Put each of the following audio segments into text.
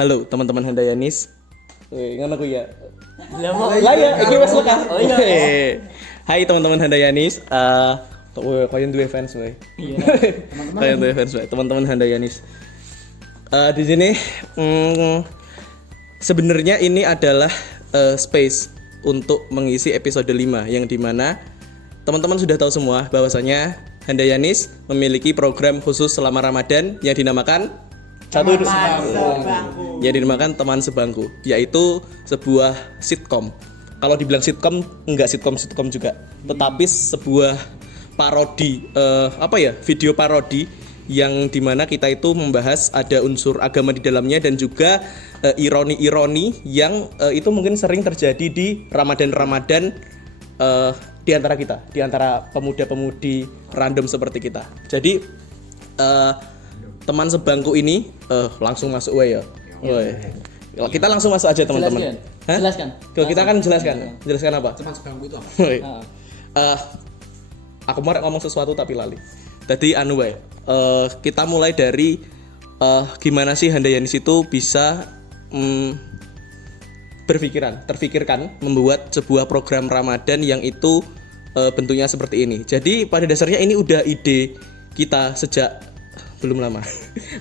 Halo teman-teman Handayanis. Ngono ku ya. Lah ya, iki wis lekah. Oh iya. Hai teman-teman Handayanis. Koyo duwe fans wae. Iya. Koyo duwe fans wae, teman-teman Handayanis. Di sini sebenarnya ini adalah space untuk mengisi episode 5 yang dimana teman-teman sudah tahu semua bahwasanya Handayanis memiliki program khusus selama Ramadan yang dinamakan dinamakan Teman Sebangku, yaitu sebuah sitkom. Kalau dibilang sitkom, enggak sitkom juga, tetapi sebuah parodi, video parodi yang dimana kita itu membahas ada unsur agama di dalamnya dan juga ironi-ironi yang itu mungkin sering terjadi di Ramadan di antara kita, di antara pemuda-pemudi random seperti kita. Jadi Teman Sebangku ini langsung masuk ya. Kita langsung masuk aja teman-teman. Jelaskan. Kita kan jelaskan apa? Teman Sebangku itu apa? Aku mau ngomong sesuatu tapi lali. Jadi kita mulai dari gimana sih Handayanis itu bisa terfikirkan membuat sebuah program Ramadan yang itu bentuknya seperti ini. Jadi pada dasarnya ini udah ide kita sejak belum lama.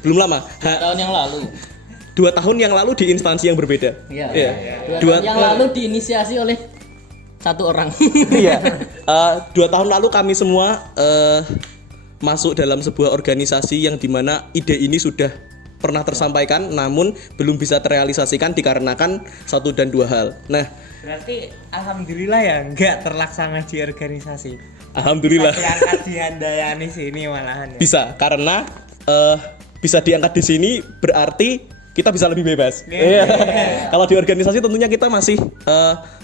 2 Tahun yang lalu. 2 tahun yang lalu di instansi yang berbeda. Iya. 2 tahun yang lalu diinisiasi oleh satu orang. Iya. 2 tahun lalu kami semua masuk dalam sebuah organisasi yang dimana ide ini sudah pernah tersampaikan namun belum bisa terrealisasikan dikarenakan 1 dan 2 hal. Nah, berarti alhamdulillah ya enggak terlaksana di organisasi. Alhamdulillah. Bisa diangkat di Handayanis ini malahan ya. Bisa, karena bisa diangkat di sini berarti kita bisa lebih bebas. Iya. Kalau di organisasi tentunya kita masih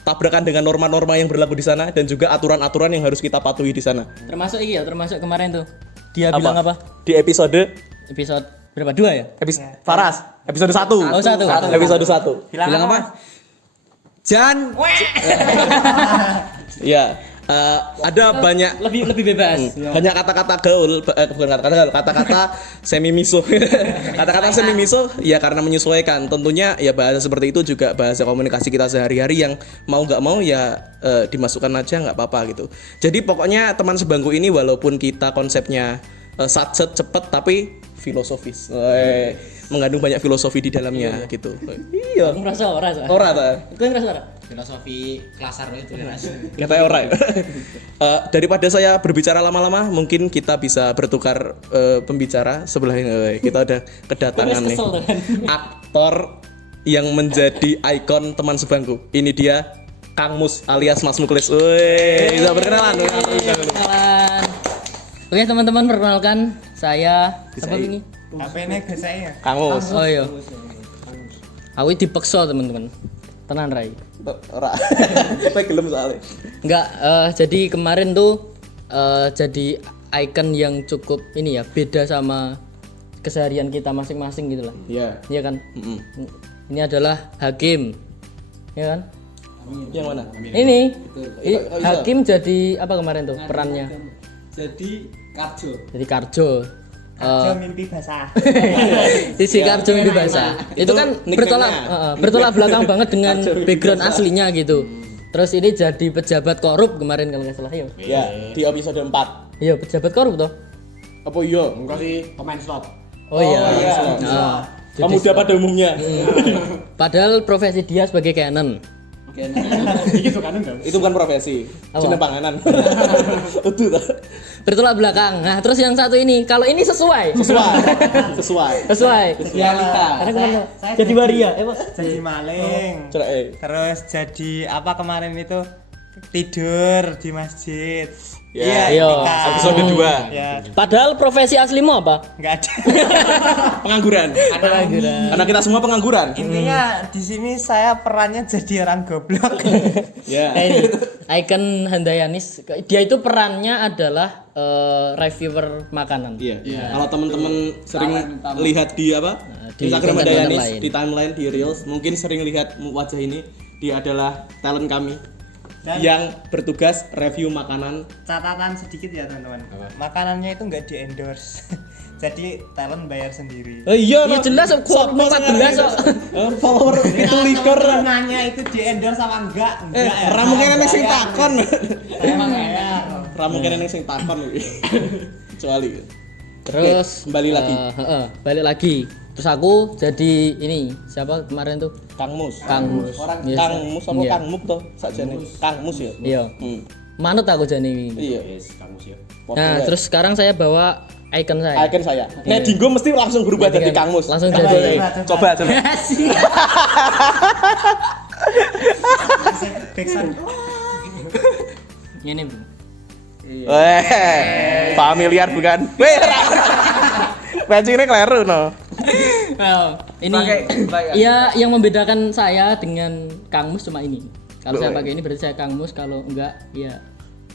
tabrakan dengan norma-norma yang berlaku di sana dan juga aturan-aturan yang harus kita patuhi di sana. Termasuk kemarin tuh. Dia bilang apa? Di episode berapa? 2 ya? Faras, episode 1. Oh, 1. Episode 1. Bilang apa? Jan. Iya. Ada banyak Lebih bebas. banyak kata-kata gaul, bukan kata-kata gaul, kata-kata semi miso. Kata-kata semi miso ya karena menyesuaikan. Tentunya ya bahasa seperti itu juga bahasa komunikasi kita sehari-hari yang mau nggak mau ya dimasukkan aja nggak apa-apa gitu. Jadi pokoknya Teman Sebangku ini walaupun kita konsepnya satset cepet tapi filosofis. Mengandung banyak filosofi di dalamnya gitu. Iya. Aku merasa ora. Itu yang merasa ora. Filosofi klasar itu ya. Katanya ora. Daripada saya berbicara lama-lama, mungkin kita bisa bertukar pembicara sebelah ini. Kita ada kedatangan nih aktor yang menjadi ikon Teman Sebangku. Ini dia Kang Mus alias Mas Muklis. Woi, bisa berkenalan. Oke teman-teman, perkenalkan saya siapa ini? Apa ini ke saya? Kang Mus. Oh iya. Aku dipaksa teman-teman. Tenan Rai. Ora. Apa gelem soalnya. Enggak, jadi kemarin tuh jadi icon yang cukup ini ya, beda sama keseharian kita masing-masing gitu lah. Iya. Iya kan? Ini adalah Hakim. Iya kan? Yang mana? Ini Hakim jadi apa kemarin tuh perannya? Jadi Karjo. Jadi Karjo. Karjo mimpi basah. Sisi Karjo mimpi basah. Itu kan bertolak belakang banget dengan background aslinya gitu. Terus ini jadi pejabat korup kemarin kalau nggak salah ya. Ya, di episode 4. Iya, pejabat korup toh. Apa iya? Enggak sih pemain slot. Oh iya. Pemuda pada umumnya. Padahal profesi dia sebagai canon. Gitu kan enggak? Itu bukan profesi. Jeneng panganan. Itu tuh. Bertolak belakang. Nah, terus yang satu ini, kalau ini sesuai. Realita. Karena kemana? Jadi waria, Jadi maling. Terus jadi apa kemarin itu? Tidur di masjid. Ya, iya. Episode 2. Ya, Padahal profesi aslimu apa? enggak ada. Pengangguran. Karena kita semua pengangguran. Intinya di sini saya perannya jadi orang goblok. Ya. Nah, ini icon Handayanis. Dia itu perannya adalah reviewer makanan. Iya. Kalau teman-teman sering lihat di di Instagram konten-konten Handayanis, lain. di timeline di Reels, mungkin sering lihat wajah ini. Dia adalah talent kami. Dan yang bertugas review makanan. catatan sedikit ya teman-teman. Makanannya itu nggak di endorse. Jadi talent bayar sendiri. Iya, Iya jelas kok 14 kok. Follower itu likur. Nanya itu di endorse apa enggak? Enggak ya. Ramungnya neng sing takon. Emang bayar. Ramungnya neng sing takon iki. Kecuali. Terus kembali lagi. balik lagi. Terus aku jadi ini siapa kemarin tuh? Kang Mus. Kang Mus. Yes. Kang Mus apa Iya. Kang Muk toh sakjane? Kang Mus ya. Iya. Manut aku jadi ini. Iya. Yes, kamu sih. Nah, terus sekarang saya bawa icon saya. icon saya. Nah, Dingo mesti langsung berubah jadi Kang Mus. Langsung Coba, jadi. Coba. Backsound. Ini, Bro. Familiar bukan? Weh, pancingnya keliru no. Ini iya yang membedakan saya dengan Kang Mus cuma ini. Kalau saya pakai ini berarti saya Kang Mus, kalau enggak ya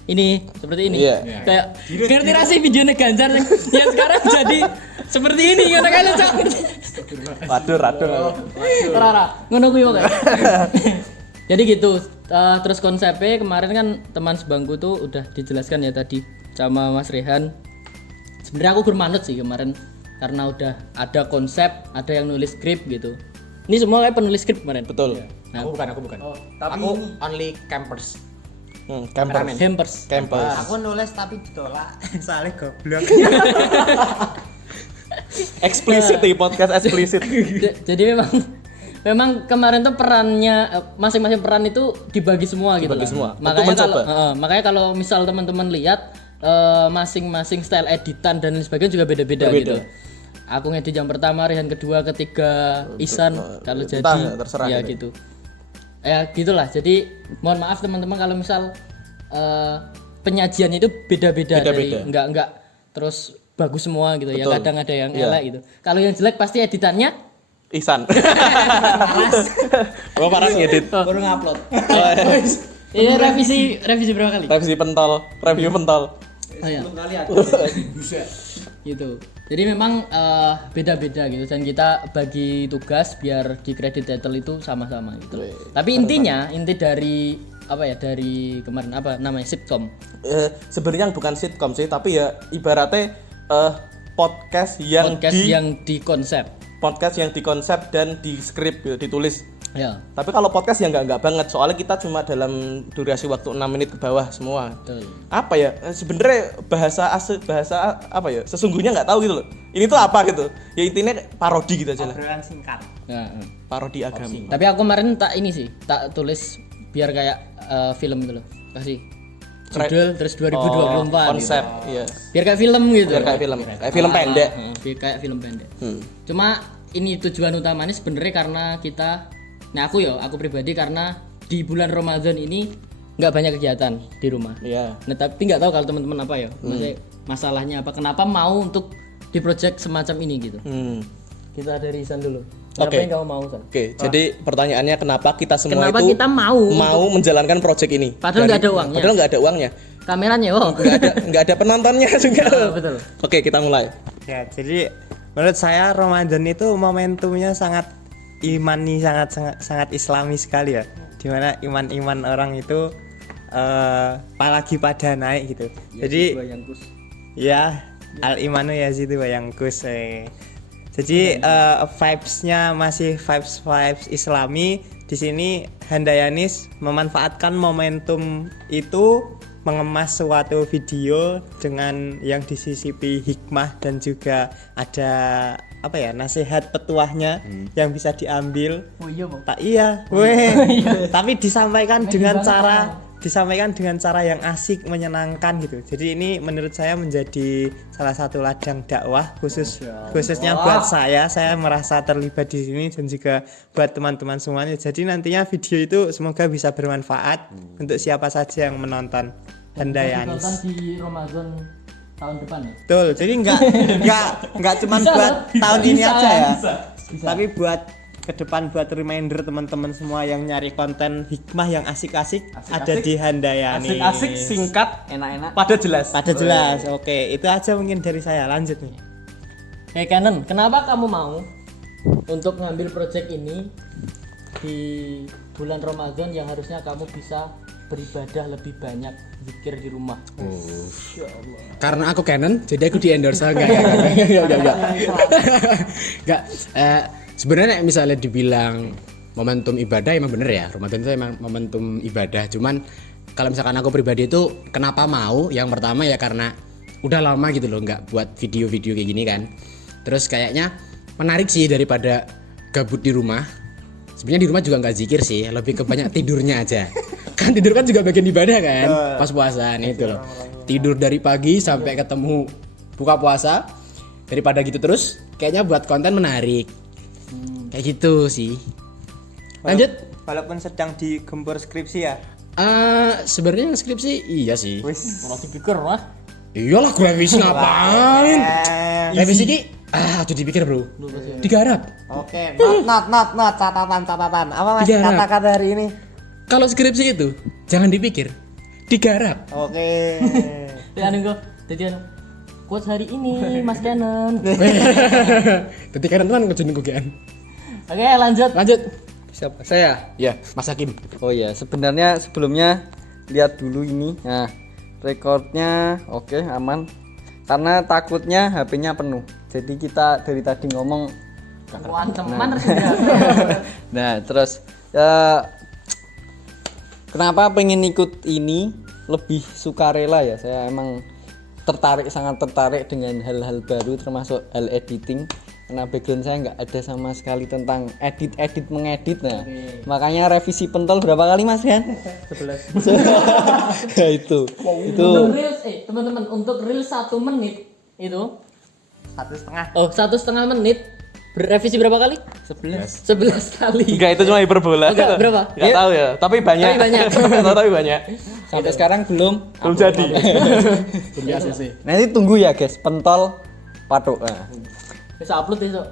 ini seperti ini. Iya. Kayak ngerti rasa videonya Ganjar yang sekarang jadi seperti ini ngono kan Cok. Waduh. Rara, ngono kuwi kok. Jadi gitu. Terus konsepnya kemarin kan teman sebangku tuh udah dijelaskan ya tadi sama Mas Rehan. Sebenarnya aku bermanut sih kemarin karena udah ada konsep, ada yang nulis skrip gitu. Ini semua kayak penulis skrip kemarin. Betul. Nah, Aku bukan. Tapi Aku only campers. Camper. Hampers. Campers. aku nulis tapi ditolak. Soalnya goblok. Eksplisit di podcast eksplisit. Jadi memang kemarin tuh perannya masing-masing peran itu dibagi semua gitu Dibagi lah. semua. Untuk mencoba. Makanya kalau misal teman-teman lihat masing-masing style editan dan lain sebagainya juga beda-beda gitu. Aku ngedit yang pertama, Rehan kedua, ketiga, Isan kalau kita jadi terserah ya gitu. Ya gitulah. Jadi mohon maaf teman-teman kalau misal penyajiannya itu beda-beda dari enggak terus bagus semua gitu ya. Kadang ada yang elek gitu. Kalau yang jelek pasti editannya Ihsan. Gua paras ngedit. Baru ngupload. iya revisi berapa kali? Revisi pentol, review pentol. Oh, ya. Kali ada. Buset. Gitu. Jadi memang beda-beda gitu dan kita bagi tugas biar di credit title itu sama-sama gitu. Tapi inti dari apa ya dari kemarin apa namanya sitcom. Sebenarnya bukan sitcom sih, tapi ya ibaratnya podcast yang dikonsep dan di skrip gitu, ditulis. Ya. Tapi kalau podcast ya nggak banget, soalnya kita cuma dalam durasi waktu 6 menit ke bawah semua. Betul. Apa ya? Sebenarnya bahasa apa ya? Sesungguhnya nggak tahu gitu loh. Ini tuh apa gitu? Ya intinya parodi gitu aja lah. Obrolan singkat. Ya, Parodi agama. Tapi aku kemarin tak tulis biar kayak film gitu loh. Kasih judul terus 2024 Konsep, gitu. iya. Biar kayak film gitu. Biar kayak film pendek. Biar kayak film pendek. Cuma ini tujuan utamanya sebenarnya karena kita aku pribadi karena di bulan Ramadan ini nggak banyak kegiatan di rumah. Iya. Nah, tapi nggak tahu kalau teman-teman apa ya. Maksudnya masalahnya apa? Kenapa mau untuk di project semacam ini gitu. Kita dari Isan dulu. Kenapa yang kamu mau, San? Oke, jadi pertanyaannya kenapa kita semua Kenapa itu kita mau menjalankan project ini? Padahal nggak ada uangnya. Padahal nggak ada uangnya. Kameranya, Nggak ada penontonnya juga. Betul. Oke, kita mulai. Ya, jadi menurut saya Ramadan itu momentumnya sangat imani, sangat islami sekali ya. Dimana iman orang itu apalagi pada naik gitu. Jadi ya al imanu yazidu wa yanqus. Jadi vibes-nya masih vibes islami. Di sini Handayanis memanfaatkan momentum itu mengemas suatu video dengan yang disisipi hikmah dan juga ada apa ya nasihat petuahnya yang bisa diambil. Oh iya, Bang. Tak iya, tapi disampaikan dengan cara yang asik, menyenangkan gitu. Jadi ini menurut saya menjadi salah satu ladang dakwah khususnya buat saya merasa terlibat di sini dan juga buat teman-teman semuanya. Jadi nantinya video itu semoga bisa bermanfaat untuk siapa saja yang menonton Handayanis. Di Ramadan tahun depan ya. Betul. Jadi enggak cuma buat tahun ini aja ya. Bisa. Tapi buat ke depan buat reminder teman-teman semua yang nyari konten hikmah yang asik-asik ada di Handayanis. Asik-asik, singkat, Enak-enak. pada jelas. Pada jelas. Oke, itu aja mungkin dari saya. Lanjut nih. Hey Canon, kenapa kamu mau untuk ngambil project ini di bulan Ramadan yang harusnya kamu bisa beribadah lebih banyak zikir di rumah? Karena aku Canon, jadi aku di endorse enggak ya. Enggak. Sebenarnya misalnya dibilang momentum ibadah emang bener ya. Ramadan itu emang momentum ibadah. Cuman kalau misalkan aku pribadi itu kenapa mau? Yang pertama ya karena udah lama gitu loh nggak buat video-video kayak gini kan. Terus kayaknya menarik sih daripada gabut di rumah. Sebenarnya di rumah juga nggak zikir sih, lebih ke banyak tidurnya aja. Kan tidur kan juga bagian ibadah kan, pas puasa nih itu loh. Tidur dari pagi sampai ketemu buka puasa. Daripada gitu terus, kayaknya buat konten menarik. Kayak gitu sih. Lanjut. Walaupun sedang digempur skripsi ya. Sebenarnya skripsi iya sih. Kalau dipikir lah. Iyalah gue revisi ngapain? Revisi ki aduh dipikir bro. Digarap. Oke, not catatan. Apa Mas Digarap. kata-kata hari ini? Kalau skripsi itu jangan dipikir, digarap. Oke. Ya anu jadi quotes hari ini Mas Canon. Jadi kan teman ngejeneng kugian. Oke, lanjut. Lanjut. Siapa? Saya. Ya, Mas Hakim. Oh iya, sebenarnya sebelumnya lihat dulu ini. Nah, rekornya oke, aman. Karena takutnya HP-nya penuh. Jadi kita dari tadi ngomong. Teman sudah. Nah, terus kenapa pengen ikut ini lebih sukarela ya? Saya emang sangat tertarik dengan hal-hal baru termasuk hal editing. Karena background saya nggak ada sama sekali tentang mengedit. Nah, makanya revisi pentol berapa kali Mas Rian? 11. Ya itu. Untuk reels, teman-teman, untuk reels 1 menit itu 1,5. Oh, 1,5 menit berrevisi berapa kali? 11 kali. Enggak, itu cuma hiperbola. Enggak, berapa? Enggak tahu ya, tapi banyak. Tapi banyak. Tapi banyak. Sampai sekarang belum. Belum jadi. Biasa sih. Nanti tunggu ya guys, pentol patok. Nah. Bisa upload besok.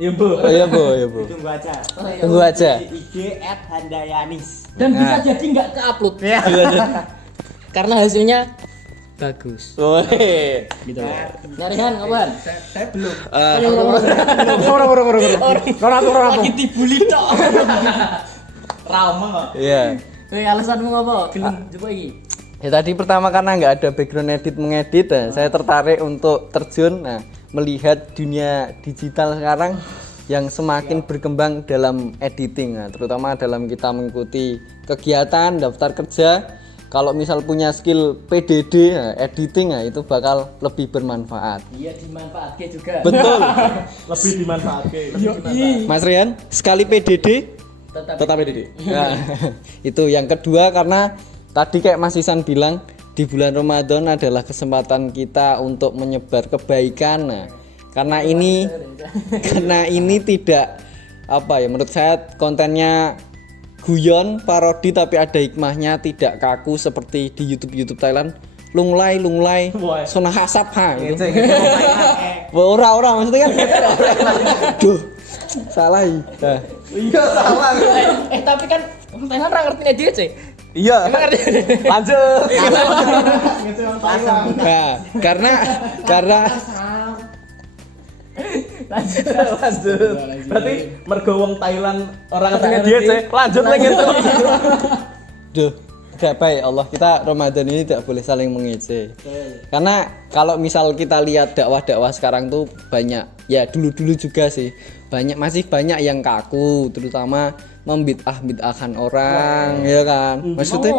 Iya, Bu. Oh iya Bu, iya Bu. Tunggu aja. Tunggu aja. Di IG @handayanis. Dan bisa jadi nggak ke-upload. Ya. Karena hasilnya bagus. Woi. Gitu. Nyarihan kapan? Saya belum. Orang. Lagi dibully tok. Rama kok. Iya. Weh, alasanmu apa? Gelem coba iki. Ya tadi pertama karena nggak ada background edit mengedit, nah, saya tertarik untuk terjun, melihat dunia digital sekarang yang semakin berkembang dalam editing, terutama dalam kita mengikuti kegiatan daftar kerja. Kalau misal punya skill PDD, editing, itu bakal lebih bermanfaat. Iya, dimanfaatkan juga. Betul, Lebih dimanfaatkan. Mas Rian. Sekali PDD, Tetap ini. nah, itu yang kedua karena tadi kayak Mas Isan bilang di bulan Ramadan adalah kesempatan kita untuk menyebar kebaikan. Nah, karena ini tidak apa ya, menurut saya kontennya guyon parodi tapi ada hikmahnya, tidak kaku seperti di YouTube Thailand. Lunglai sona hasap ha gitu. Ora maksudnya kan. Duh. Salah. Nah. Iya, salah. Tapi kan orang Thailand ora ngerti edit sih. Iya. Lanjut. Nah, karena Lanjut. Berarti mergo wong Thailand orang ngerti dia sih. Lanjut lagi itu. duh, gak baik Allah, kita Ramadan ini tidak boleh saling mengejek. Karena kalau misal kita lihat dakwah-dakwah sekarang tuh banyak, ya dulu juga sih, masih banyak yang kaku, terutama membid'ah-bid'ahkan orang, ya kan? Maksudnya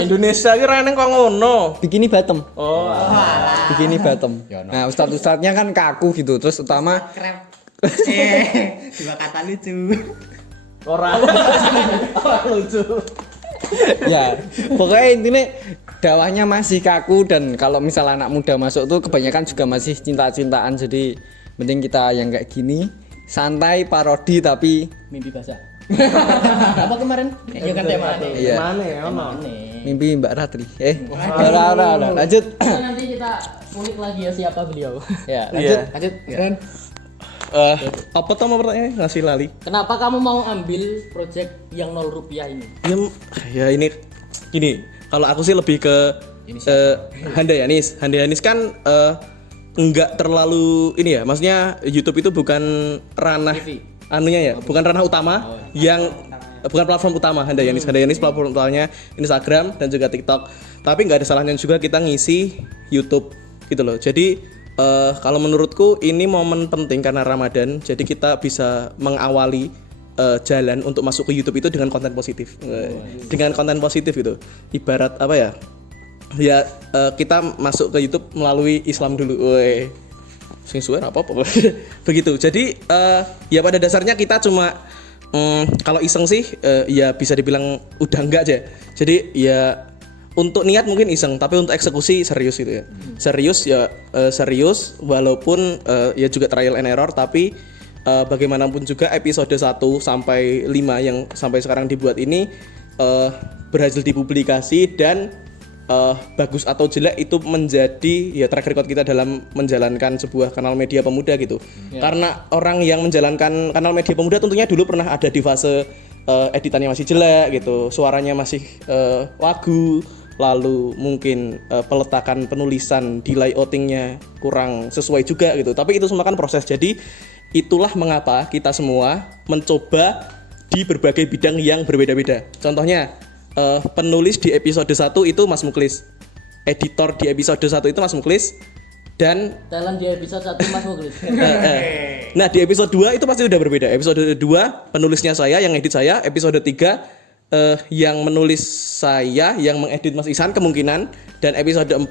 Indonesia ki reneng kok ngono. bikini bottom. Oh. Bikini bottom. Nah, ustadz-ustadznya kan kaku gitu. Terus utama Dua kata lucu. Orang lucu. ya, pokoknya intinya dakwahnya masih kaku dan kalau misal anak muda masuk tuh kebanyakan juga masih cinta-cintaan. Jadi penting kita yang kayak gini, santai, parodi tapi Mimpi basah. Apa kemarin? Ya kan tema nih. iya, Mana ya ono? mimpi Mbak Ratri. Ora, lanjut. Nanti kita kulik lagi ya siapa beliau. Ya, Iya. lanjut. Ren. Apa tuh mau pertanyaannya? Ngasih lali. Kenapa kamu mau ambil project yang 0 rupiah ini? Ya ini gini, kalau aku sih lebih ke Handayanis. Handayanis kan enggak terlalu ini ya, maksudnya YouTube itu bukan ranah anunya ya, bukan ranah utama yang bukan platform utama Handayanis. Handayanis platform utamanya Instagram dan juga TikTok. Tapi nggak ada salahnya juga kita ngisi YouTube gitu loh. Jadi kalau menurutku ini momen penting karena Ramadan. Jadi kita bisa mengawali jalan untuk masuk ke YouTube itu dengan konten positif. Dengan konten positif gitu. Ibarat apa ya? Ya kita masuk ke YouTube melalui Islam dulu. Woi. Sing suwe apa-apa. Begitu. Jadi ya pada dasarnya kita cuma kalau iseng sih ya bisa dibilang udah enggak aja. Jadi ya untuk niat mungkin iseng, tapi untuk eksekusi serius gitu ya. Serius ya serius walaupun ya juga trial and error, tapi bagaimanapun juga episode 1 sampai 5 yang sampai sekarang dibuat ini berhasil dipublikasi dan bagus atau jelek itu menjadi ya track record kita dalam menjalankan sebuah kanal media pemuda gitu. Karena orang yang menjalankan kanal media pemuda tentunya dulu pernah ada di fase editannya masih jelek gitu, suaranya masih wagu, lalu mungkin peletakan penulisan di layoutingnya kurang sesuai juga gitu. Tapi itu semua kan proses. Jadi itulah mengapa kita semua mencoba di berbagai bidang yang berbeda-beda. Contohnya penulis di episode 1 itu Mas Muklis, editor di episode 1 itu Mas Muklis, dan talent di episode 1 Mas Muklis. nah di episode 2 itu pasti udah berbeda. Episode 2 penulisnya saya, yang edit saya. Episode 3 yang menulis saya, yang mengedit Mas Ihsan kemungkinan. Dan episode 4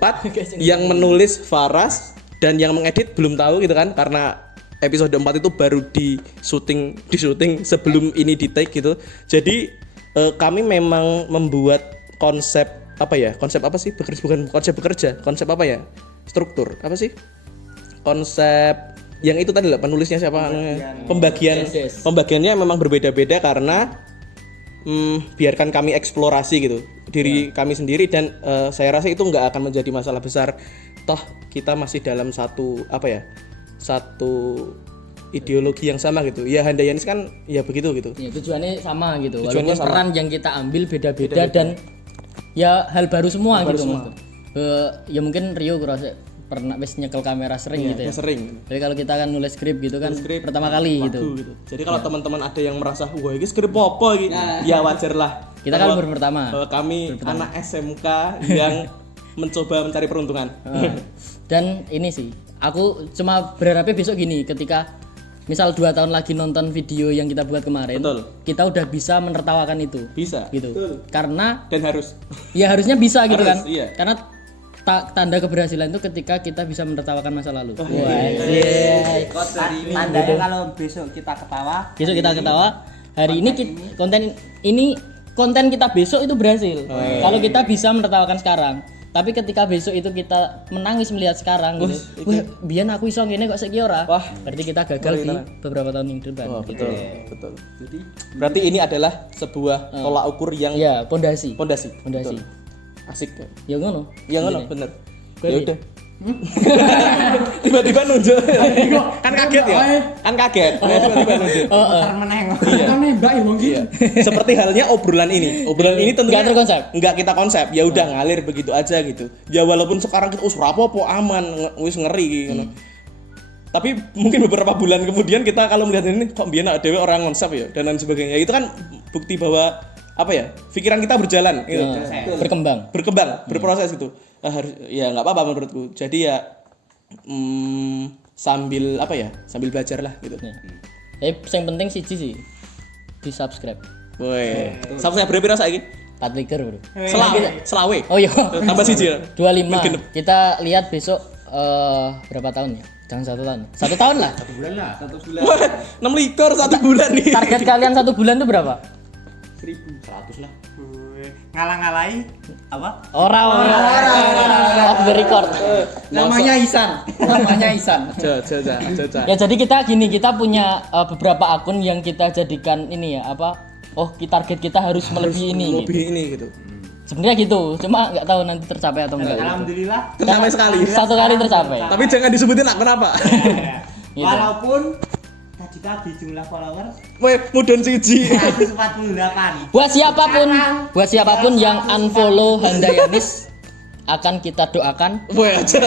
yang menulis Faras dan yang mengedit belum tahu gitu kan, karena episode 4 itu baru di syuting sebelum ini di take gitu. Jadi kami memang membuat konsep apa sih? Bukan konsep bekerja, konsep apa ya? Struktur apa sih? Konsep yang itu tadi lah, penulisnya siapa? Pembagiannya memang berbeda-beda karena biarkan kami eksplorasi gitu diri kami sendiri, dan saya rasa itu nggak akan menjadi masalah besar. Toh kita masih dalam satu ideologi yang sama gitu. Ya Handayanis kan ya begitu gitu. Ya, tujuannya sama gitu. Tujuannya Walaupun sama. peran yang kita ambil beda-beda dan ya hal baru semua gitu Mas. Ya mungkin Rio kurasa pernah wis nyekel kamera sering gitu ya. Sering. Jadi kalau kita kan nulis skrip gitu kan pertama kali gitu. Jadi kalau teman-teman ada yang merasa wah ini skrip apa gitu, ya wajar lah. Kita kan baru pertama. Kami anak SMK yang mencoba mencari peruntungan. Dan ini sih, aku cuma berharapnya besok gini, ketika misal 2 tahun lagi nonton video yang kita buat kemarin, Betul. kita udah bisa menertawakan itu. Bisa. Gitu. Betul. Karena Dan harus. ya harusnya bisa gitu Harus, kan. iya. Karena tanda keberhasilan itu ketika kita bisa menertawakan masa lalu. Tandanya kalau besok kita ketawa, Besok kita ketawa, hari ini konten kita besok itu berhasil. Kalau kita bisa menertawakan sekarang. Tapi ketika besok itu kita menangis melihat sekarang gitu. Wah, biyen aku iso ngene kok saiki ora. Wah, berarti kita gagal di beberapa tahun yang depan. Oh, betul. Berarti ini adalah sebuah tolak ukur yang Ya, pondasi. pondasi. Pondasi. Betul. Asik. Ya ngono. Ya ngono, bener. Berarti- Ya udah. Tiba-tiba nunjuk. Kan kaget ya? Kan kaget. Tiba-tiba nunjuk. Iya. Seperti halnya obrolan ini. Obrolan ini tentunya Nggak terkonsep. Nggak kita konsep. Ya udah ngalir begitu aja gitu. Ya walaupun sekarang kita rapopo aman, wis ngeri gitu. Tapi mungkin beberapa bulan kemudian kita kalau melihat ini kok biyen dhewe orang konsep ya dan lain sebagainya. Itu kan bukti bahwa apa ya? Pikiran kita berjalan gitu. Berkembang. Berproses gitu. Harus ya nggak apa-apa menurutku. Jadi ya sambil belajar lah gitu. Ya. Tapi yang penting siji sih di subscribe. Woi, subscribe berapa saiki? 4 liker bro. Selawe. Oh iya. Tambah siji. 25. Kita lihat besok berapa tahun ya? Jangan 1 tahun. 1 tahun lah. 1 bulan lah. 6 likur 1 bulan nih. Target kalian 1 bulan itu berapa? 100 lah. ngalang-ngalahi apa? Orang off the record. Namanya Ihsan. Caca. Ya jadi kita punya beberapa akun yang kita jadikan ini ya apa? Oh, target kita harus melebihi ini. Gitu. Lebih ini gitu. Sebenarnya gitu, cuma nggak tahu nanti tercapai atau enggak. Alhamdulillah. Tercapai sekali. 1 kali tercapai. Tapi jangan disebutin kenapa. Gitu. Walaupun tadi jumlah follower Woi, mudun siji. 148. Buat siapapun yang unfollow Handayanis akan kita doakan Woi aja.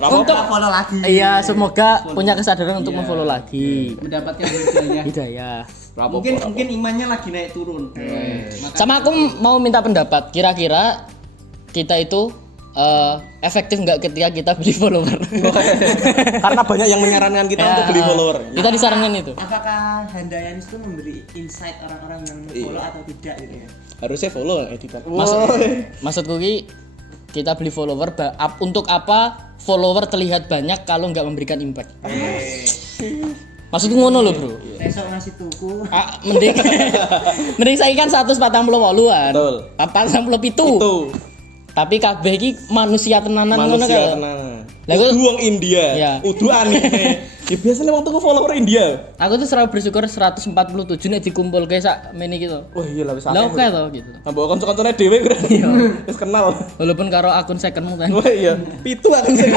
untuk follow lagi. iya semoga punya kesadaran untuk memfollow lagi. Mendapatkan hidayah. Hidayah. Mungkin imannya lagi naik turun. Sama aku mau minta pendapat. Kira-kira kita itu efektif nggak ketika kita beli follower? Karena banyak yang menyarankan kita untuk beli follower. Kita disarankan itu. Apakah Handayanis itu memberi insight orang-orang yang follow atau tidak gitu ya? Harusnya follow editor. Maksudku ki kita beli follower untuk apa follower terlihat banyak kalau nggak memberikan impact? Maksudku ngono loh, Bro. Besok ngasih tuku. Mending mending saiki kan 148-an. Betul. 47. Itu Tapi kabeh iki manusia tenanan ngono manusia kan. tenanan. Lah, gua- Uang India, Ya. udah anime. Ya biasanya wong tuku follower India. Aku tuh selalu bersyukur 147 nek dikumpul kayak sak meni gitu. Wah iya lah wis Lah oke toh gitu. Mbok kanca-kancane dhewe berarti. Wis kenal. Walaupun karo akun secondmu kan. Wah iya, pitu akan sih.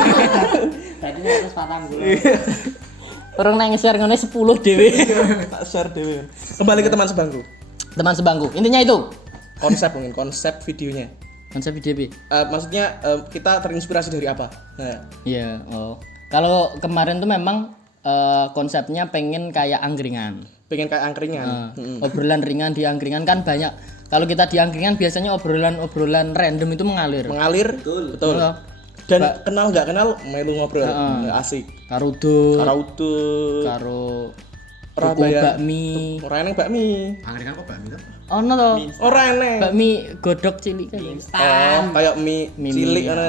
Tadi 140. Orang nang share ngene 10 dhewe. Tak share dhewe. Kembali ke teman sebangku. Teman sebangku. Intinya itu. Konsep videonya. Konsep IDP. Maksudnya kita terinspirasi dari apa? Nah, Iya, oh. Kalau kemarin tuh memang konsepnya pengen kayak angkringan. pengen kayak angkringan. Obrolan ringan di angkringan kan banyak. Kalau kita di angkringan biasanya obrolan random itu mengalir. Mengalir, betul. Iya. Dan kenal nggak kenal, melu ngobrol, ya, asik. Karo udut, Karautu, karo Ora tuku bayar. bakmi. orang yang bakmi. Angkringan kok bakmi tuh? Ono to. Orang yang Bakmi godok cilik kan. kayak mie cilik kan.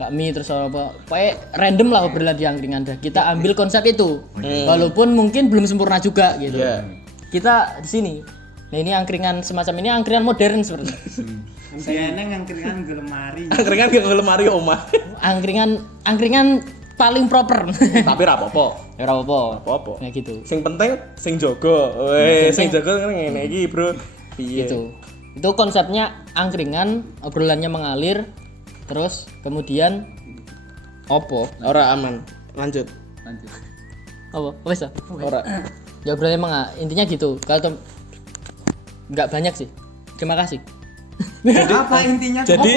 Bakmi terus apa? Pokoknya random lah obrolan di angkringan dah. Kita ambil konsep itu. Walaupun mungkin belum sempurna juga gitu. Iya. Kita di sini. Nah, ini angkringan semacam ini angkringan modern seperti. Biasanya ngangkringan ke lemari. Angkringan ke lemari omah. angkringan paling proper. Tapi ra apa-apa. Ya ora apa-apa. Apa-apa. Ya gitu. Sing penting sing jaga. Weh, sing jaga kan ngene iki, Bro. Piye? Itu konsepnya angkringan, obrolannya mengalir, terus kemudian opo? Ora aman. Lanjut. Apa? Wes ah? Ora. Ya obrolannya intinya gitu. Kalau nggak banyak sih. Terima kasih. Apa intinya? Jadi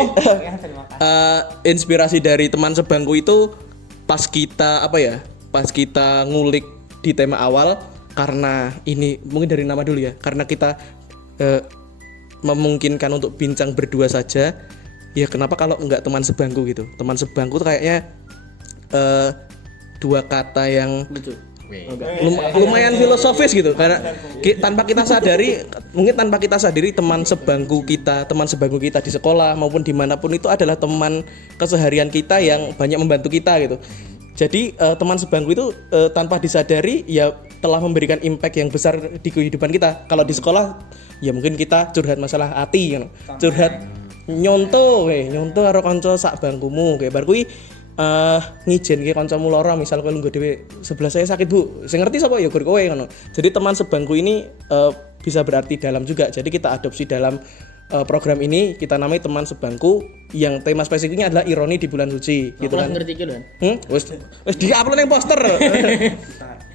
inspirasi dari teman sebangku itu pas kita ngulik di tema awal, karena ini mungkin dari nama dulu ya, karena kita memungkinkan untuk bincang berdua saja. Ya kenapa kalau enggak teman sebangku gitu? Teman sebangku tuh kayaknya dua kata yang lumayan filosofis gitu, karena tanpa kita sadari teman sebangku kita di sekolah maupun dimanapun itu adalah teman keseharian kita yang banyak membantu kita gitu. Jadi teman sebangku itu tanpa disadari ya telah memberikan impact yang besar di kehidupan kita. Kalau di sekolah ya mungkin kita curhat masalah hati gitu. Curhat nyonto karo kanca sak bangkumu kayak bar kuwi ngijen ke kancamu lara, misal kowe lungguh dhewe sebelah saya sakit Bu, sing ngerti sapa ya gur kowe ngono. Jadi teman sebangku ini bisa berarti dalam juga. Jadi kita adopsi dalam program ini, kita namai teman sebangku yang tema spesifiknya adalah ironi di bulan suci gitu Aku kan. ngerti iki lho. Wis di-upload yang poster.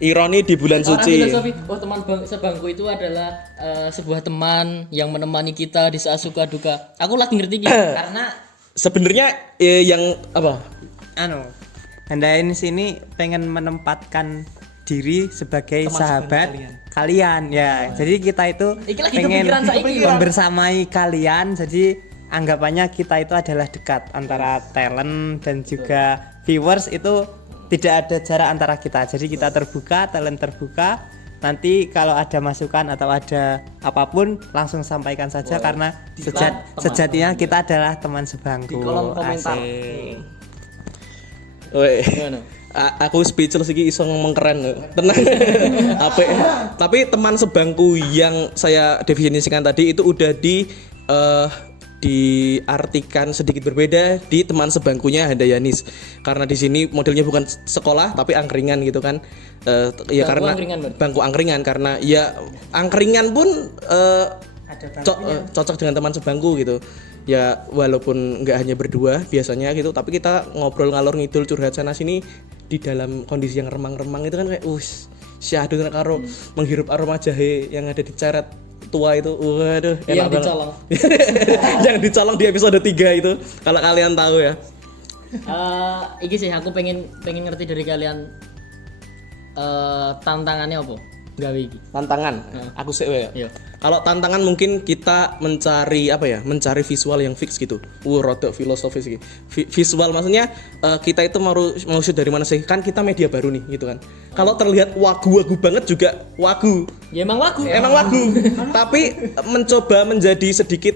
Ironi di bulan Orang suci. filosofi, teman sebangku itu adalah sebuah teman yang menemani kita di saat suka duka. Aku lagi ngerti iki karena Sebenarnya yang apa? Handayanis ini pengen menempatkan diri sebagai sahabat kalian ya. Jadi kita itu Iki lagi pengen kepikiran saiki, Bang. membersamai kalian. Jadi anggapannya kita itu adalah dekat antara talent dan juga viewers, itu tidak ada jarak antara kita. Jadi kita terbuka, talent terbuka. Nanti kalau ada masukan atau ada apapun langsung sampaikan saja, karena sejatinya kita adalah teman sebangku. Di kolom komentar. Asik. Weh. Aku speechless iki iso ngomong keren loh. Tenang. Apik. Tapi teman sebangku yang saya definisikan tadi itu udah diartikan sedikit berbeda di teman sebangkunya Handayanis. Karena di sini modelnya bukan sekolah tapi angkringan gitu kan. Ya Bangku karena angkringan, Bang. bangku angkringan, karena ya angkringan pun cocok dengan teman sebangku gitu. Ya walaupun nggak hanya berdua biasanya gitu, tapi kita ngobrol ngalor ngidul curhat sana sini di dalam kondisi yang remang-remang itu kan kayak syahdu karo menghirup aroma jahe yang ada di ceret tua itu. Waduh, enak yang banget. dicolong. Yang dicolong di episode 3 itu kalau kalian tahu ya. Iki sih aku pengen ngerti dari kalian tantangannya apa? gawe iki. Tantangan. Aku sih ya. Iya. Kalau tantangan mungkin kita mencari apa ya? Mencari visual yang fix gitu. Rodok filosofis gitu. Visual maksudnya kita itu mau shoot dari mana sih? Kan kita media baru nih gitu kan. Kalau terlihat wagu-wagu banget juga wagu. Ya emang wagu. Emang wagu. Tapi mencoba menjadi sedikit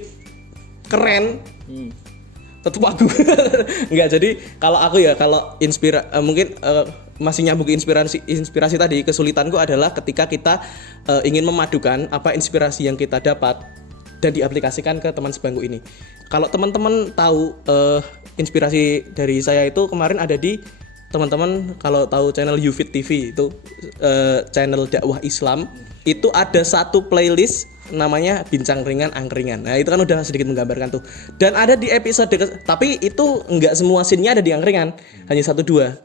keren. Tetap wagu. Enggak, jadi kalau aku ya kalau mungkin masih nyambung ke inspirasi tadi, kesulitanku adalah ketika kita ingin memadukan apa inspirasi yang kita dapat dan diaplikasikan ke teman sebangku ini. Kalau teman-teman tahu inspirasi dari saya itu kemarin ada di teman-teman kalau tahu channel Yufit TV itu channel dakwah Islam, itu ada satu playlist namanya Bincang Ringan Angkringan. Nah, itu kan udah sedikit menggambarkan tuh. Dan ada di episode tapi itu enggak semua scene-nya ada di angkringan, hanya 1-2.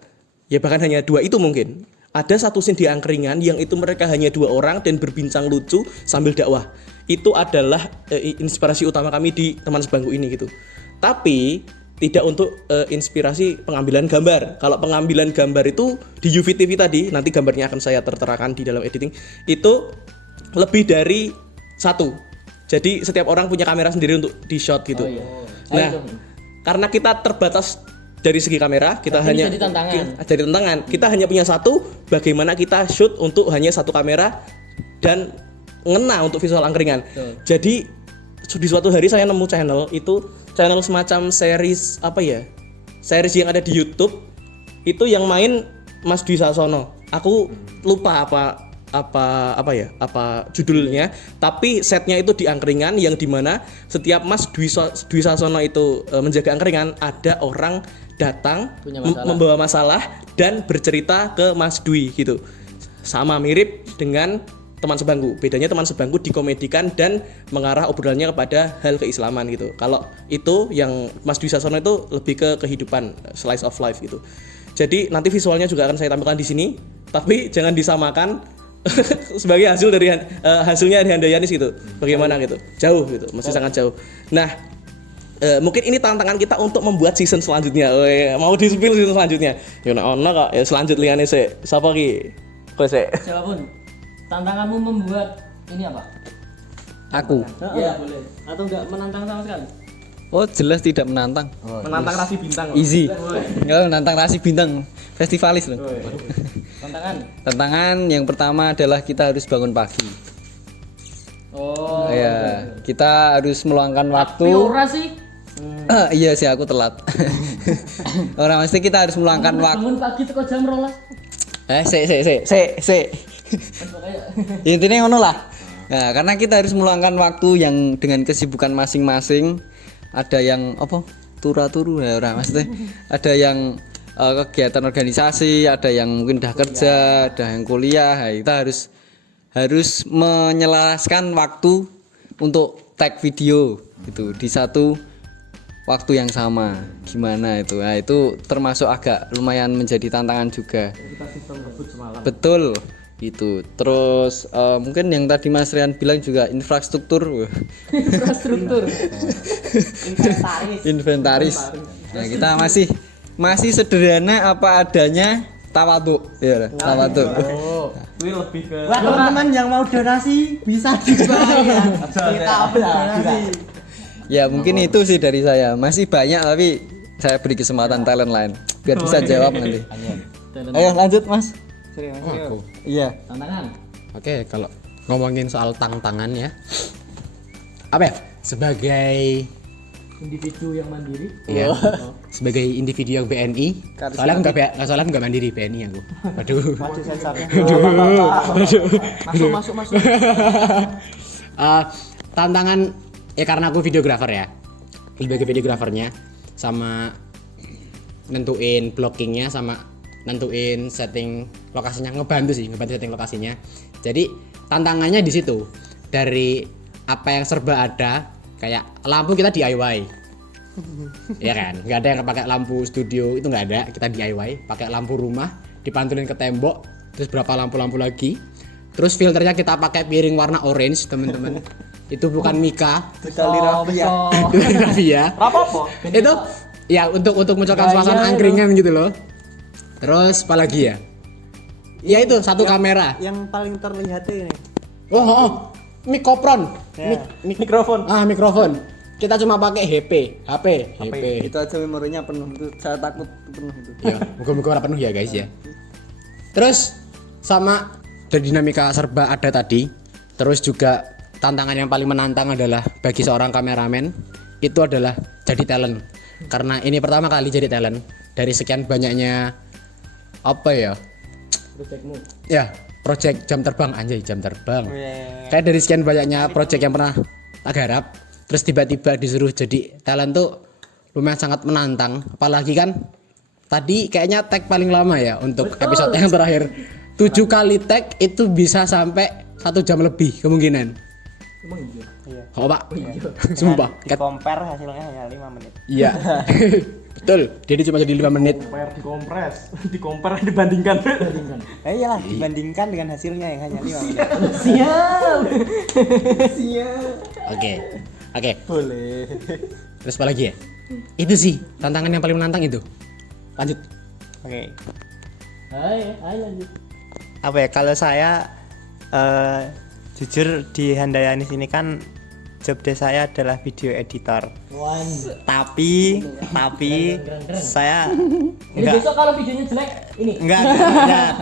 Ya bahkan hanya 2 itu mungkin. Ada satu scene di angkringan yang itu mereka hanya 2 orang dan berbincang lucu sambil dakwah. Itu adalah inspirasi utama kami di teman sebangku ini gitu. Tapi tidak untuk inspirasi pengambilan gambar. Kalau pengambilan gambar itu di Yufit TV tadi, nanti gambarnya akan saya terterakan di dalam editing. Itu lebih dari 1. Jadi setiap orang punya kamera sendiri untuk di shot gitu. Nah, karena kita terbatas dari segi kamera, kita hanya jadi tantangan. Kita hanya punya 1, bagaimana kita shoot untuk hanya 1 kamera dan ngena untuk visual angkringan. Jadi di suatu hari saya nemu channel semacam series apa ya? Series yang ada di YouTube itu yang main Mas Dwi Sasono. Aku lupa apa judulnya, tapi setnya itu di angkringan yang dimana setiap Mas Dwi Sasono itu menjaga angkringan, ada orang datang membawa masalah dan bercerita ke Mas Dwi gitu. Sama mirip dengan teman sebangku. Bedanya teman sebangku dikomedikan dan mengarah obrolannya kepada hal keislaman gitu. Kalau itu yang Mas Dwi Sasono itu lebih ke kehidupan, slice of life gitu. Jadi nanti visualnya juga akan saya tampilkan di sini, tapi jangan disamakan sebagai hasil dari hasilnya di Handayanis gitu. Bagaimana gitu? Jauh gitu, masih sangat jauh. Nah, mungkin ini tantangan kita untuk membuat season selanjutnya. Mau di-spill season selanjutnya. Ya ono kok, ya selanjutnya sik. Sapa ki? Kowe sik. Siapapun. Tantanganmu membuat ini apa? Aku. Iya, boleh. Atau enggak menantang sama sekali? Oh, jelas tidak menantang. Menantang rasi bintang. Easy. Enggak menantang rasi bintang. Festivalis loh. Tantangan yang pertama adalah kita harus bangun pagi. Oh. Ya, kita harus meluangkan waktu. Tapi ora sih. Iya sih, aku telat. Orang mesti kita harus meluangkan waktu. Bangun pagi teko jam 12. Sik. Intinya ngono lah. Nah, karena kita harus meluangkan waktu yang dengan kesibukan masing-masing. Ada yang apa? Turu ya ora maksudnya. Ada yang kegiatan organisasi, ada yang mungkin udah kerja, ada yang kuliah. Nah, kita harus menyelaraskan waktu untuk tag video gitu di satu waktu yang sama. Gimana itu? Nah, itu termasuk agak lumayan menjadi tantangan juga. Betul. Itu. Terus mungkin yang tadi Mas Rian bilang juga infrastruktur. Inventaris. Nah, kita masih sederhana apa adanya, tawaduk. Ya, tawaduk. Ini lebih ke buat teman-teman yang mau donasi bisa dibayar. Kita donasi. Ya, mungkin itu sih dari saya. Masih banyak tapi saya beri kesempatan talent lain biar bisa jawab nanti. Ayo lanjut, Mas. Aku. Iya. Tantangan. Oke, kalau ngomongin soal tantangan ya. Apa ya? Sebagai Individu yang mandiri. iya, sebagai individu yang BNI. Soalnya aku enggak mandiri BNI aku. Waduh. Masuk. Tantangan ya karena aku videografer ya. Sebagai videografernya sama nentuin blockingnya sama nentuin setting lokasinya, ngebantu setting lokasinya. Jadi tantangannya di situ. Dari apa yang serba ada, kayak lampu kita DIY. Ya kan? Nggak ada yang pakai lampu studio, itu nggak ada. Kita DIY, pakai lampu rumah, dipantulin ke tembok, terus berapa lampu-lampu lagi. Terus filternya kita pakai piring warna orange, teman-teman. Itu bukan Mika. Raffia. Apa-apa? Itu ya untuk mencolokkan suasana angkringan gitu loh. Terus apa lagi ya? Ya itu satu kamera. Yang paling terlihat ini. Oh, mikrofon. Ya. Mikrofon. Mikrofon. Kita cuma pakai HP. Itu aja memorinya penuh itu. Saya takut penuh itu. Iya, muka-muka ora penuh ya guys ya. Terus sama dari dinamika serba ada tadi. Terus juga tantangan yang paling menantang adalah bagi seorang kameramen itu adalah jadi talent. Karena ini pertama kali jadi talent dari sekian banyaknya apa ya? Projectmu. Ya, project jam terbang anjay, jam terbang. Weh. Kayak dari sekian banyaknya project yang pernah tak garap, terus tiba-tiba disuruh jadi talent tuh lumayan sangat menantang. Apalagi kan tadi kayaknya tag paling lama ya untuk episode yang terakhir. 7 kali tag itu bisa sampai 1 jam lebih kemungkinan. Emang iya. Iya. Oh pak, sumpah. Di compare hasilnya hanya 5 menit. Iya, betul. Jadi cuma jadi 5 menit. Dikompres, dikompar dibandingkan. Iyalah, dibandingkan dengan hasilnya yang hanya 5 menit. Oke. Boleh. Terus apa lagi ya? Itu sih tantangan yang paling menantang itu. Lanjut. Oke. Hai lanjut. Apa ya, kalau saya jujur di Handayani sini kan job desk saya adalah video editor. Tapi saya Jadi besok kalau videonya jelek ini. enggak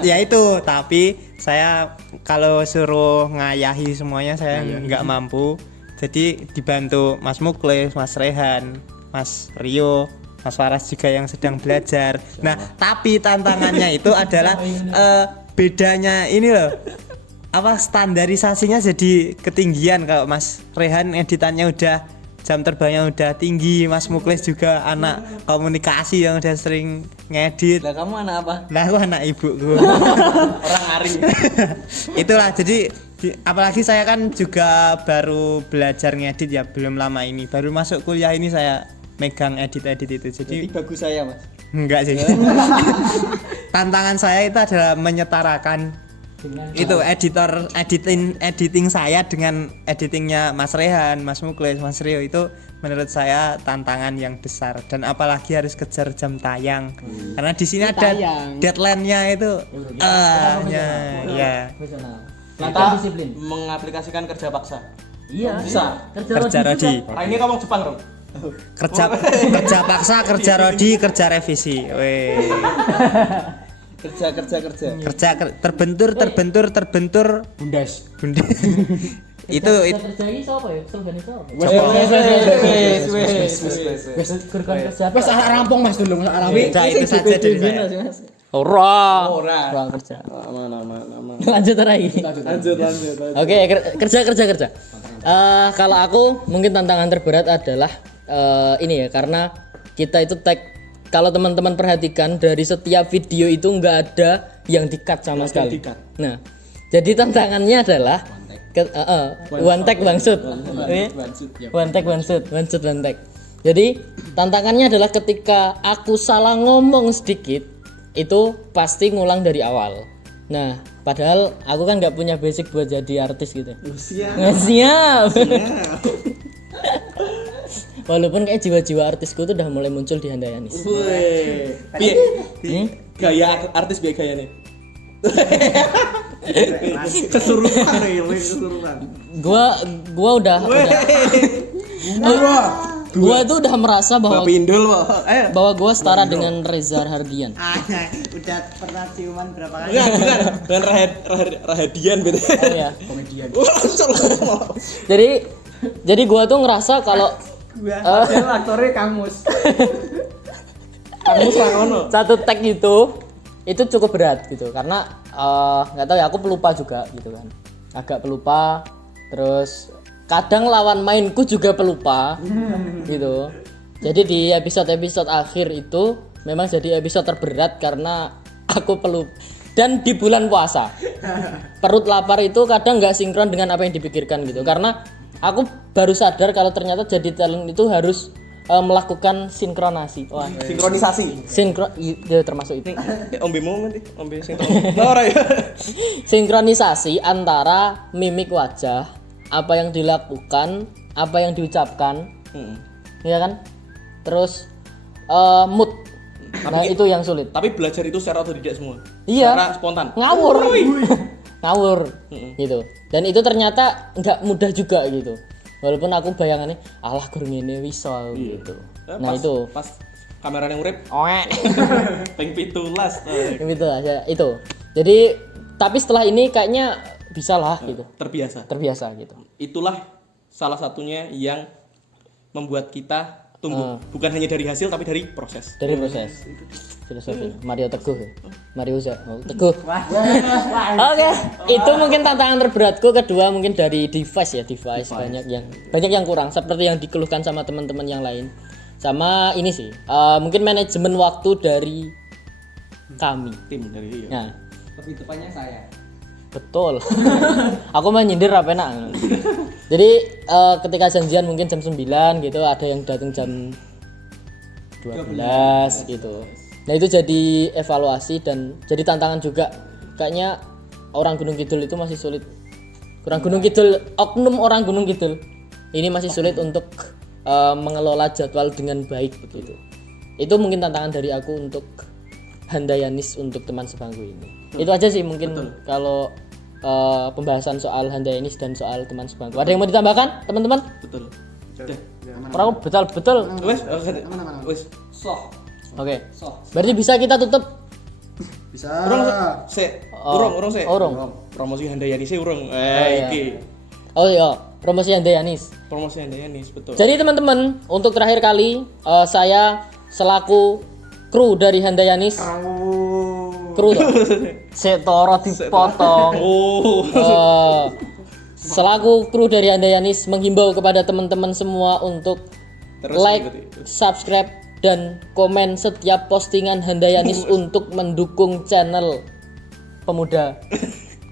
ya itu, tapi saya kalau suruh ngayahi semuanya saya enggak mampu. Jadi dibantu Mas Muklis, Mas Rehan, Mas Rio, Mas Faras juga yang sedang belajar. Nah, tapi tantangannya itu adalah bedanya ini loh. Apa standarisasinya jadi ketinggian. Kalau Mas Rehan editannya udah jam terbangnya udah tinggi, Mas Muklis juga anak komunikasi yang udah sering ngedit. Lah kamu anak apa? Lah aku anak ibuku. Orang aring. Itulah, jadi apalagi saya kan juga baru belajar ngedit ya, belum lama ini. Baru masuk kuliah ini saya megang edit-edit itu. Jadi Bagus saya, Mas. enggak sih. Tantangan saya itu adalah menyetarakan itu editing saya dengan editingnya Mas Rehan, Mas Muklis, Mas Rio. Itu menurut saya tantangan yang besar, dan apalagi harus kejar jam tayang. Karena di sini ada deadline-nya itu ya. Profesional. Kita Latihan disiplin. mengaplikasikan kerja paksa. Iya. Bisa. Kerja rodi. Ah, ini ngomong Jepang dong. Kerja paksa, kerja rodi, kerja revisi. Weh. Kerja. Terbentur. Bundas. Bunda. itu Kerja ini siapa ya? Slogan itu apa? Wes. Kurkan kerja. Wes arek rampung Mas dulu, arek rampung. Udah, itu saja dari saya. Ora. Ruang kerja. Nama. Lanjut lagi. Lanjut. Oke, kerja. Kalau aku mungkin tantangan terberat adalah ini ya, karena kita itu tag. Kalau teman-teman perhatikan dari setiap video itu nggak ada yang di-cut sama sekali. Nah, jadi tantangannya adalah one tag bangsut. One tag. Jadi tantangannya adalah ketika aku salah ngomong sedikit, itu pasti ngulang dari awal. Nah, padahal aku kan nggak punya basic buat jadi artis gitu. Siap. Walaupun kayak jiwa-jiwa artisku tuh udah mulai muncul di Handayani. Piye? Gaya artis biaya gayane. Kesurupan. Gua udah gua tuh udah merasa bahwa Pindul gua setara dengan Reza Hardian. Udah pernah ciuman berapa kali? Bukan. Dengan Rahadian betul. Oh ya. Komedian. Jadi gua tuh ngerasa kalau Aktornya Kang Mus. Kamu sangono. satu tag itu cukup berat gitu, karena nggak tahu ya, aku pelupa juga gitu kan, agak pelupa, terus kadang lawan mainku juga pelupa gitu. Jadi di episode akhir itu memang jadi episode terberat karena aku pelupa, dan di bulan puasa perut lapar itu kadang nggak sinkron dengan apa yang dipikirkan gitu, karena aku baru sadar kalau ternyata jadi talent itu harus melakukan sinkronasi. Wah, Sinkronisasi. ya termasuk itu. Ombemu nanti, ombe sinkron. Ora ya. Sinkronisasi antara mimik wajah, apa yang dilakukan, apa yang diucapkan, ya kan? Terus mood Nah, itu yang sulit. Tapi belajar itu secara otodidak semua. Iya. Secara spontan. Ngawur. Ngawur gitu. Dan itu ternyata nggak mudah juga gitu. Walaupun aku bayangannya alah gur ngene wiso gitu. Nah, itu pas kameranya ngurip oe. ping 17. Gitu aja itu. Jadi tapi setelah ini kayaknya bisa lah gitu. Terbiasa gitu. Itulah salah satunya yang membuat kita tumbuh. Bukan hanya dari hasil tapi dari proses. Dari proses. Filosofi Mario Teguh. Mario Teguh. Oke, itu mungkin tantangan terberatku. Kedua mungkin dari device. Banyak yang kurang seperti yang dikeluhkan sama teman-teman yang lain. Sama ini sih, mungkin manajemen waktu dari kami. Tim dari Nah, Lebih tepatnya saya. betul. Aku mah nyindir apa enak. Jadi ketika janjian mungkin jam 9 gitu, ada yang datang jam 12 gitu. Nah, itu jadi evaluasi dan jadi tantangan juga. Kayaknya orang Gunung Kidul itu masih sulit. Oknum orang Gunung Kidul ini masih sulit untuk mengelola jadwal dengan baik begitu. Itu mungkin tantangan dari aku untuk Handayanis untuk teman sebangku ini. Itu aja sih mungkin kalau pembahasan soal Handayanis dan soal teman sebangku. Ada yang mau ditambahkan, teman-teman? betul. Udah. Orang betul. Wes. Soh. Oke. Berarti bisa kita tutup. Urung se. Urung. Promosi Handayani sih urung. iya. Iki. Oh iya, promosi Handayanis. Promosi Handayani betul. Jadi teman-teman, untuk terakhir kali saya selaku kru dari Handayanis. Kru toh? Setoro dipotong. Selaku kru dari Handayanis menghimbau kepada teman-teman semua untuk Terus like, ikuti. subscribe dan komen setiap postingan Handayanis untuk mendukung channel pemuda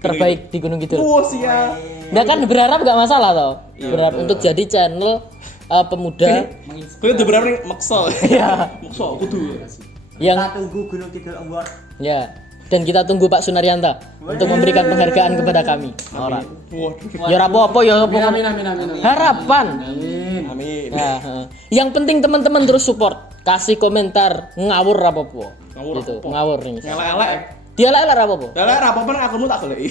terbaik di Gunung Kidul. Siap. Nah kan berharap gak masalah toh. Berharap untuk jadi channel pemuda Kowe udah berapa nih maksa? Iya. Maksa kudu. yang Kita tunggu Gunung Kidul Award. ya, dan kita tunggu Pak Sunaryanta untuk memberikan penghargaan kepada kami. Ora. Waduh. Ya ora apa-apa ya apa. Harapan. Amin. Ya, yang penting teman-teman terus support, kasih komentar ngawur apa-apa. Ngawur Gitu, apa-apa. ngawur nih. Ngelek-elek. Dia lah apa-apa. Lah apa-apa nek akunmu tak goleki.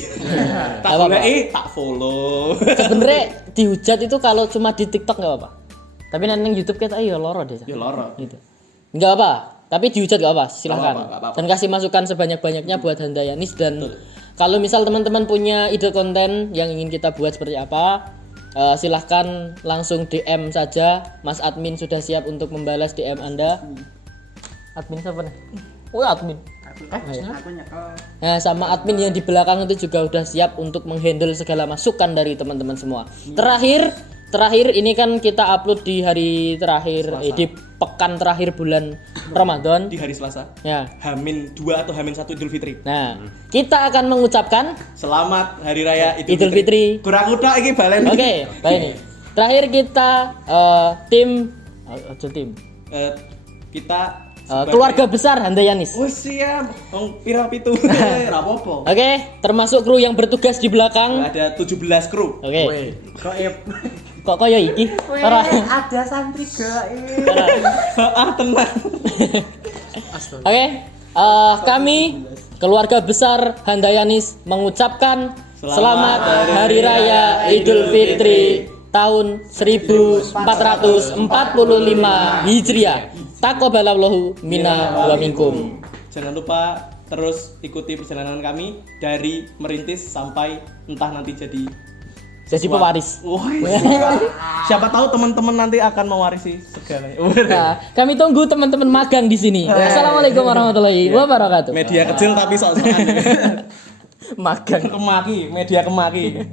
Tak Apa-apa. goleki, tak follow. Sebenarnya dihujat itu kalau cuma di TikTok enggak apa-apa. Tapi nang YouTube kita ya loro deh. Ya lara. Gitu. Enggak apa, tapi dihujat enggak apa, silahkan. Nggak apa-apa. Dan kasih masukan sebanyak-banyaknya buat Handayanis dan kalau misal teman-teman punya ide konten yang ingin kita buat seperti apa, silahkan langsung DM saja. Mas admin sudah siap untuk membalas DM Anda. Admin siapa nih? Oh, admin. Aku nyekel. Nah, sama admin yang di belakang itu juga udah siap untuk menghandle segala masukan dari teman-teman semua. Terakhir ini kan kita upload di hari terakhir, di pekan terakhir bulan Ramadan. Di hari Selasa. Ya. Hamin 2 atau Hamin 1 Idul Fitri. Nah, kita akan mengucapkan Selamat Hari Raya Idul Fitri. Kurang udah iki balen. Oke, baik ini. Terakhir kita tim Kita keluarga besar Handayanis. Oh siap. Wong pira pitu. Ora apa-apa. Oke, termasuk kru yang bertugas di belakang. Ada 17 kru. Oke. Goib. Kok kaya iki? Ora. Ada santri gaib. Tenang. Oke, kami keluarga besar Handayanis mengucapkan selamat Hari Raya Idul Fitri tahun 1445 Hijriah. Taqabbalallahu minna wa minkum. Jangan lupa terus ikuti perjalanan kami dari merintis sampai entah nanti jadi Pewaris. Wah, siapa tahu teman-teman nanti akan mewarisi segalanya. Nah, kami tunggu teman-teman magang di sini. Assalamualaikum warahmatullahi wabarakatuh. Media kecil tapi sok-sokan. Magang. Kemaki, media kemaki.